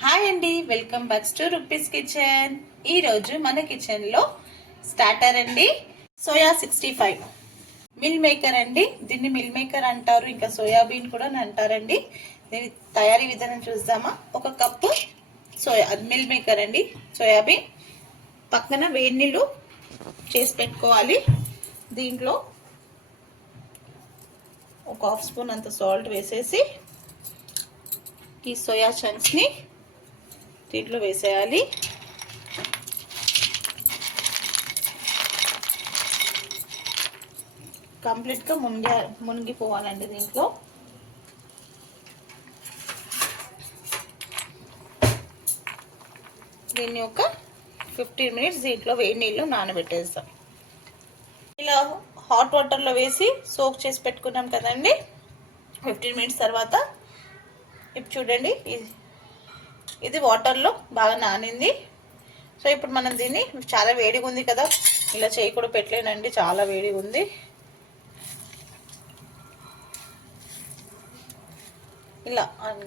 Hi అండి, welcome back to rupees kitchen. ఈరోజు మన కిచెన్లో స్టార్టర్ అండి, సోయా 65 మిల్ మేకర్ అండి. దీన్ని మిల్ మేకర్ అంటారు, ఇంకా సోయాబీన్ కూడా అంటారండి. దీని తయారీ విధానం చూద్దామా. ఒక కప్పు మిల్ మేకర్ అండి, సోయాబీన్. పక్కన వేడి నీళ్ళు చేసి పెట్టుకోవాలి. దీంట్లో ఒక హాఫ్ స్పూన్ అంత సాల్ట్ వేసేసి ఈ సోయా చంక్స్ని దీంట్లో వేసేయాలి. కంప్లీట్గా మునిగిపోవాలండి దీంట్లో. దీన్ని ఒక 15 మినిట్స్ దీంట్లో వేడి నీళ్ళు నానబెట్టేస్తాం. ఇలా హాట్ వాటర్లో వేసి సోక్ చేసి పెట్టుకున్నాం కదండి. 15 మినిట్స్ తర్వాత ఇప్పుడు చూడండి, ఇది వాటర్లో బాగా నానింది. సో ఇప్పుడు మనం దీన్ని, చాలా వేడిగా ఉంది కదా, ఇలా చేయి కూడా పెట్టలేనండి, చాలా వేడిగా ఉంది. ఇలా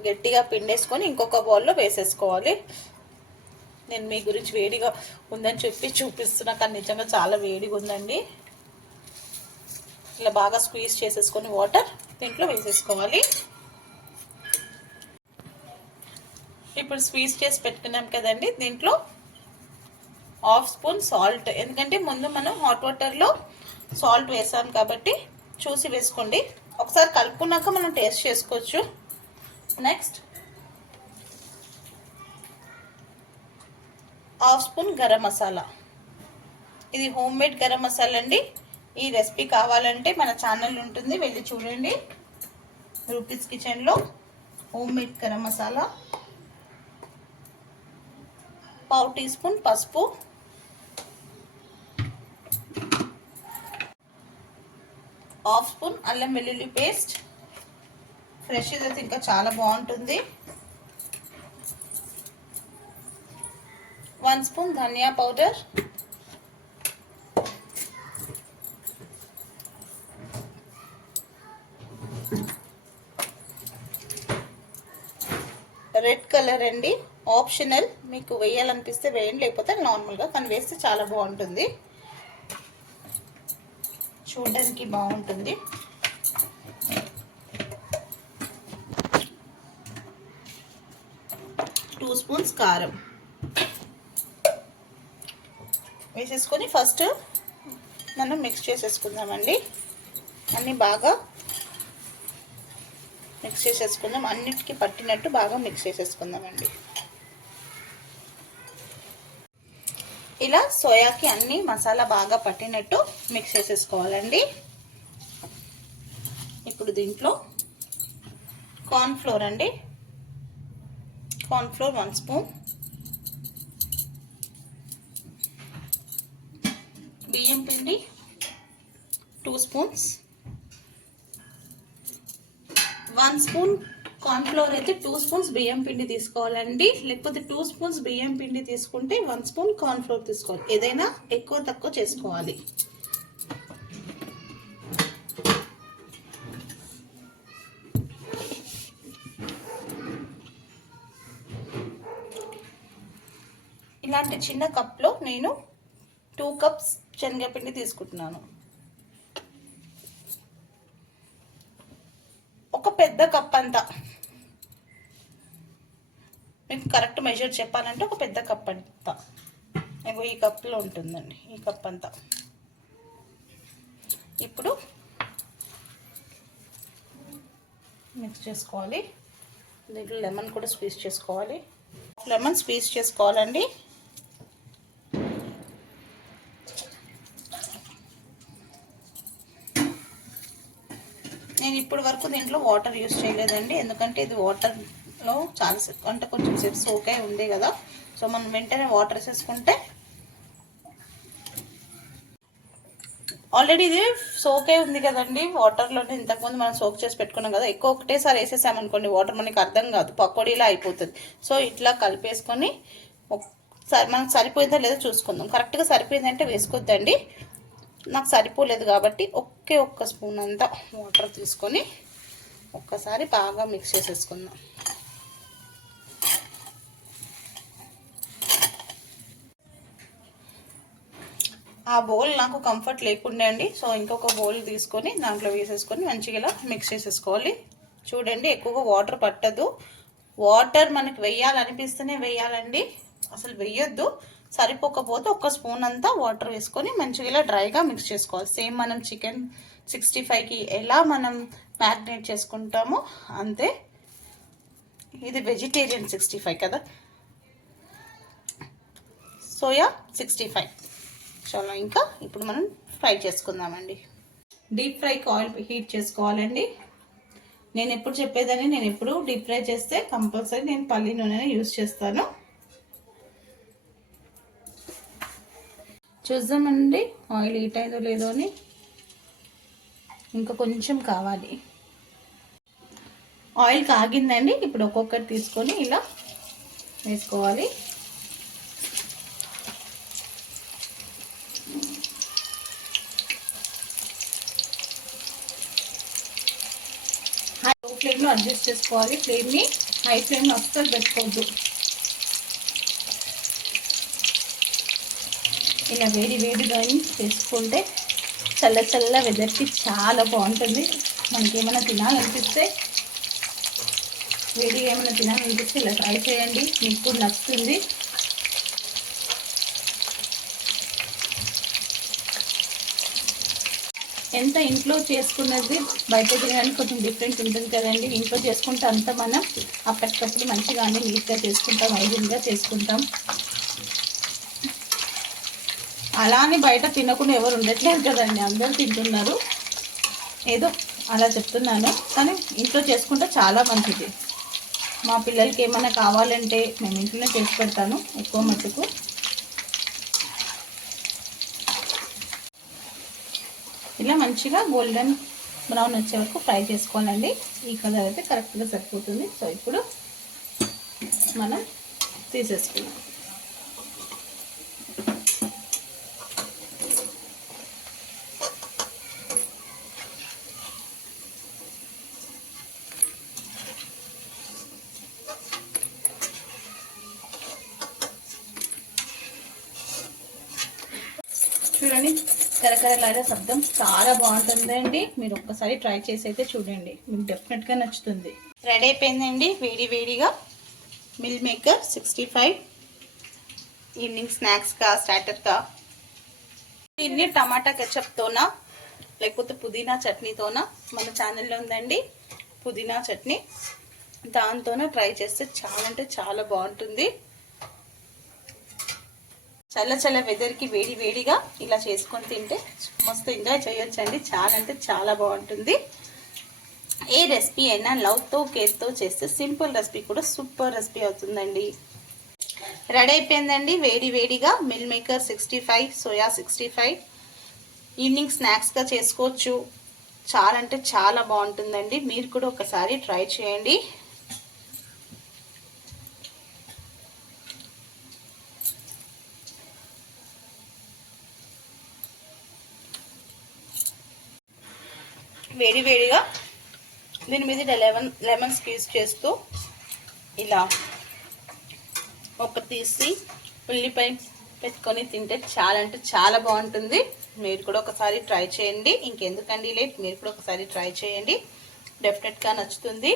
గట్టిగా పిండేసుకొని ఇంకొక బౌల్లో వేసేసుకోవాలి. నేను మీ గురించి వేడిగా ఉందని చెప్పి చూపిస్తున్నా, కానీ నిజంగా చాలా వేడిగా ఉందండి. ఇలా బాగా స్క్వీజ్ చేసేసుకొని వాటర్ దీంట్లో వేసేసుకోవాలి. ఇప్పుడు స్క్వీజ్ చేసి పెట్టుకున్నాం కదండి, దీంట్లో హాఫ్ స్పూన్ సాల్ట్. ఎందుకంటే ముందు మనం హాట్ వాటర్లో సాల్ట్ వేసాం కాబట్టి చూసి వేసుకోండి. ఒకసారి కలుపుకున్నాక మనం టేస్ట్ చేసుకోవచ్చు. Next half spoon garam masala. ఇది హోమ్ మేడ్ గరం మసాలా అండి. ఈ రెసిపీ కావాలంటే మన ఛానల్ ఉంటుంది, వెళ్ళి చూడండి. రూపీస్ కిచెన్లో హోమ్ మేడ్ గరం మసాలా. పావు టీ స్పూన్ పసుపు, హాఫ్ స్పూన్ అల్లం వెల్లుల్లి పేస్ట్. ఫ్రెష్ అయితే ఇంకా చాలా బాగుంటుంది. 1 స్పూన్ ధనియా పౌడర్, రెడ్ కలర్ అండి, ఆప్షనల్. మీకు వేయాలనిపిస్తే వేయండి, లేకపోతే నార్మల్గా, కానీ వేస్తే చాలా బాగుంటుంది, చూడడానికి బాగుంటుంది. టూ స్పూన్స్ కారం వేసేసుకొని ఫస్ట్ మనం మిక్స్ చేసేసుకుందామండి. అన్నీ బాగా మిక్స్ చేసేసుకుందాం, అన్నిటికీ పట్టినట్టు బాగా మిక్స్ చేసేసుకుందామండి. ఇలా సోయాకి అన్ని మసాలా బాగా పట్టినట్టు మిక్స్ చేసేసుకోవాలండి. ఇప్పుడు దీంట్లో కార్న్ ఫ్లోర్ అండి, కార్న్ ఫ్లోర్ 1 స్పూన్, బియ్యం పిండి 2 స్పూన్స్. 1 స్పూన్ కార్న్ ఫ్లోర్ అయితే 2 స్పూన్స్ బియ్యం పిండి తీసుకోవాలండి. లేకపోతే 2 స్పూన్స్ బియ్యం పిండి తీసుకుంటే 1 స్పూన్ కార్న్ ఫ్లోర్ తీసుకోవాలి. ఏదైనా ఎక్కువ తక్కువ చేసుకోవాలి. ఇలాంటి చిన్న కప్లో నేను 2 కప్స్ శనగపిండి తీసుకుంటున్నాను. ఒక పెద్ద కప్ అంతా, మీకు కరెక్ట్ మెజర్ చెప్పాలంటే ఒక పెద్ద కప్ అంతా, ఈ కప్లో ఉంటుందండి, ఈ కప్ అంతా. ఇప్పుడు మిక్స్ చేసుకోవాలి. దీంట్లో లెమన్ కూడా స్క్వీజ్ చేసుకోవాలి. లెమన్ స్క్వీజ్ చేసుకోవాలండి. నేను ఇప్పటి వరకు దీంట్లో వాటర్ యూజ్ చేయలేదండి, ఎందుకంటే ఇది వాటర్లో చాలా అంటే కొంచెం సేపు సోకే ఉంది కదా. సో మనం వెంటనే వాటర్ వేసేసుకుంటే, ఆల్రెడీ ఇది సోకే ఉంది కదండి వాటర్లోనే. ఇంతకుముందు మనం సోక్ చేసి పెట్టుకున్నాం కదా. ఎక్కువ ఒకటేసారి వేసేసామనుకోండి వాటర్ మనకి అర్థం కాదు, పకోడీలా అయిపోతుంది. సో ఇట్లా కలిపేసుకొని మనకు సరిపోయిందా లేదా చూసుకుందాం. కరెక్ట్గా సరిపోయిందంటే వేసుకోవద్దండి. నాకు సరిపోలేదు కాబట్టి ఒక్క స్పూన్ అంతా వాటర్ తీసుకొని ఒక్కసారి బాగా మిక్స్ చేసేసుకుందాం. ఆ బౌల్ నాకు కంఫర్ట్ లేకుండే అండి. సో ఇంకొక బౌల్ తీసుకొని దాంట్లో వేసేసుకొని మంచిగా ఇలా మిక్స్ చేసేసుకోవాలి. చూడండి, ఎక్కువగా వాటర్ పట్టదు. వాటర్ మనకి వేయాలనిపిస్తేనే వేయాలండి, అసలు వేయొద్దు. సరిపోకపోతే ఒక స్పూన్ అంతా వాటర్ వేసుకొని మంచిగా ఇలా డ్రైగా మిక్స్ చేసుకోవాలి. సేమ్ మనం చికెన్ 65కి ఎలా మనం మ్యారినేట్ చేసుకుంటామో అంతే. ఇది వెజిటేరియన్ 65 కదా, సోయా 65. చాలా ఇంకా ఇప్పుడు మనం ఫ్రై చేసుకుందామండి. డీప్ ఫ్రైకి ఆయిల్ హీట్ చేసుకోవాలండి. నేను ఎప్పుడు చెప్పేదని, నేను ఎప్పుడు డీప్ ఫ్రై చేస్తే కంపల్సరీ నేను పల్లి నూనె యూజ్ చేస్తాను. చూద్దామండి ఆయిల్ హీట్ అయిందో లేదో అని. ఇంకా కొంచెం కావాలి. ఆయిల్ కాగిందండి. ఇప్పుడు ఒక్కొక్కటి తీసుకొని ఇలా వేసుకోవాలి. లో ఫ్లేమ్లో అడ్జస్ట్ చేసుకోవాలి. ఫ్లేమ్ని హై ఫ్లేమ్లో అస్సలు పెట్టుకోవద్దు. ఇలా వేడిగా చేసుకుంటే చల్ల వెదర్కి చాలా బాగుంటుంది. మనకి ఏమైనా తినాలనిపిస్తే, వేడిగా ఏమైనా తినాలనిపిస్తే ఇలా ట్రై చేయండి, మీకు కూడా నచ్చుతుంది. ఎంత ఇంట్లో చేసుకున్నది బయట తినడానికి కొంచెం డిఫరెంట్ ఉంటుంది కదండి. ఇంట్లో చేసుకుంటే అంతా మనం అప్పటికప్పుడు మంచిగా అన్ని నీట్గా చేసుకుంటాం, హైజీన్గా చేసుకుంటాం. అలానే బయట తినకుండా ఎవరు ఉండట్లేదు కదండి, అందరూ తింటున్నారు. ఏదో అలా చెప్తున్నాను, కానీ ఇంట్లో చేసుకుంటే చాలా మంచిది. మా పిల్లలకి ఏమైనా కావాలంటే నేను ఇంట్లోనే చేసి పెడతాను ఎక్కువ మట్టుకు. ఇలా మంచిగా గోల్డెన్ బ్రౌన్ వచ్చే వరకు ఫ్రై చేసుకోవాలండి. ఈ కలర్ అయితే కరెక్ట్గా సరిపోతుంది. సో ఇప్పుడు మనం తీసేసుకున్నాం. చూడండి, కరకరలాడే శబ్దం చాలా బాగుంటుందండి. మీరు ఒక్కసారి ట్రై చేసి అయితే చూడండి, మీకు డెఫినెట్గా నచ్చుతుంది. రెడీ అయిపోయిందండి వేడిగా మిల్ మేకర్ 65. ఈవినింగ్ స్నాక్స్గా, స్టార్టర్గా. దీన్ని టమాటా కెచప్తోనా లేకపోతే పుదీనా చట్నీతోనా, మన ఛానల్లో ఉందండి పుదీనా చట్నీ, దాంతోనే ట్రై చేస్తే చాలా అంటే చాలా బాగుంటుంది. చల్ల వెదర్కి వేడిగా ఇలా చేసుకొని తింటే మస్తు ఎంజాయ్ చేయొచ్చండి. చాలా అంటే చాలా బాగుంటుంది. ఏ రెసిపీ అయినా లవ్తో కేర్తో చేస్తే సింపుల్ రెసిపీ కూడా సూపర్ రెసిపీ అవుతుందండి. రెడీ అయిపోయిందండి వేడిగా మిల్ మేకర్ 65, సోయా 65. ఈవినింగ్ స్నాక్స్గా చేసుకోవచ్చు. చాలా అంటే చాలా బాగుంటుందండి. మీరు కూడా ఒకసారి ట్రై చేయండి. వేడిగా దీని మీద లెమన్ స్క్వీజ్ చేస్తూ ఇలా ఒక తీసి ఉల్లిపాయ పెట్టుకొని తింటే చాలా అంటే చాలా బాగుంటుంది. మీరు కూడా ఒకసారి ట్రై చేయండి. ఇంకెందుకండి లేట్, మీరు కూడా ఒకసారి ట్రై చేయండి, డెఫినెట్గా నచ్చుతుంది.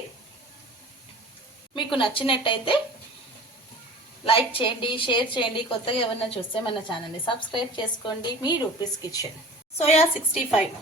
మీకు నచ్చినట్టయితే లైక్ చేయండి, షేర్ చేయండి. కొత్తగా ఎవరైనా చూస్తే మన ఛానల్ని సబ్స్క్రైబ్ చేసుకోండి. మీ రూపీస్ కిచెన్. సోయా 65